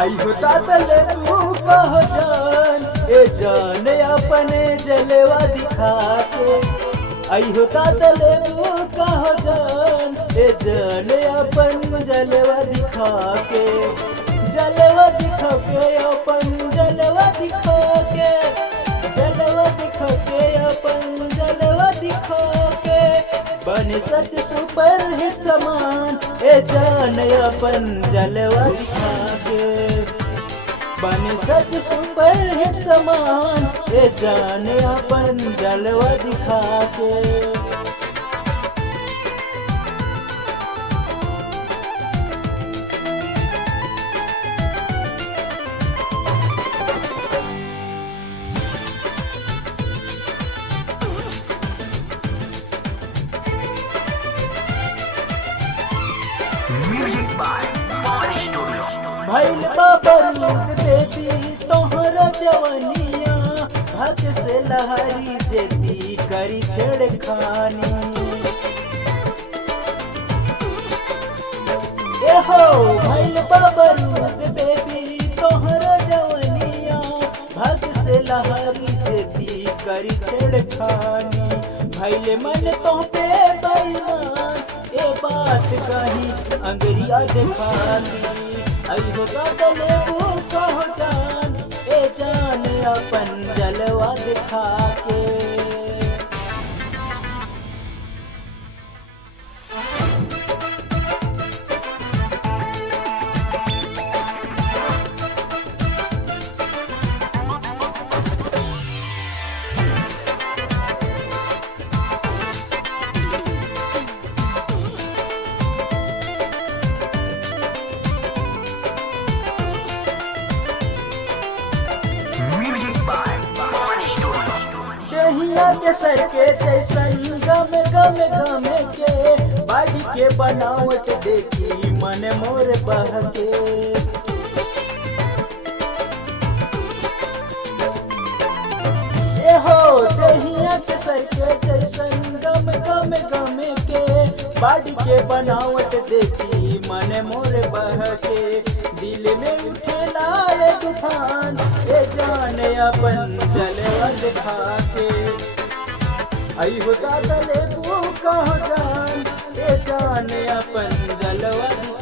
आई होता तले तू कहो जान, ए जान अपने जलवा दिखा के। आई होता तले तू कहो जान, ए जान अपन जलवा दिखा के। जलवा दिखा के अपन जलवा दिखा के, जलवा दिखा के अपन जलवा दिखा के। बने सच सुपर हिट समान, ए जान अपन जलवा दिखा के। बने सच सुपर हिट समान, ए जान अपन जलवा दिखा के। भइल बाबरूद बेबी तोहरा जवनिया, भग से लहरी जेती करी छेड़खानी। ए हो भइल बाबरूद बेबी तोहरा जवनिया, भग से लहरी जेती करी छेड़खानी। भइल मन तो पे बेईमान, ए बात कहीं अंगरिया दिखाली। आई होता तले वो कहो जान, ए जान अपन जलवा दिखा के। दहिया के सर के जैसन गम गम गम के, बाड़ी के बनावट देखी मन मोर बहके। ए हो दहिया के सर के जैसन गम गम गम के, बाड़ी के बनावट देखी मन मोर बहके। दिल में उठेला ये तूफान, ए जान अपन जलवा दिखा के। आई होता तले वो कहो जान, ए जान अपन जलवा दिखा